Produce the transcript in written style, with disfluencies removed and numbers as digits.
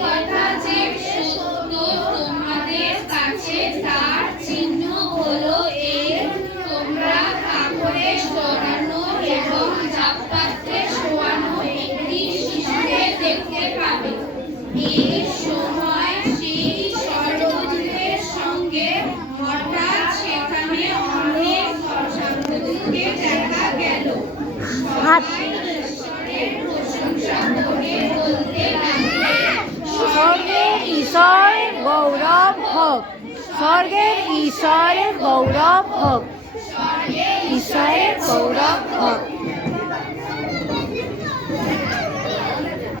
কথা যে সত্য তোমাদের কাছে তার চিহ্ন হলো এর তোমরা কাপড়ে জড়ানো এবং জাপাত্রে শোয়ানো একটি শিশুকে দেখতে পাবে। এই সময় সেই স্বর্গদূতের সঙ্গে হঠাৎ সেখানে অনেক স্বর্গদূতকে দেখা গেল। সবাই ঈশ্বরের প্রশংসা করে বলতে লাগলেন, স্বর্গের ঈশ্বরের গৌরব হোক, স্বর্গের ঈশ্বরের গৌরব হোক, ঈশ্বরের গৌরব হোক।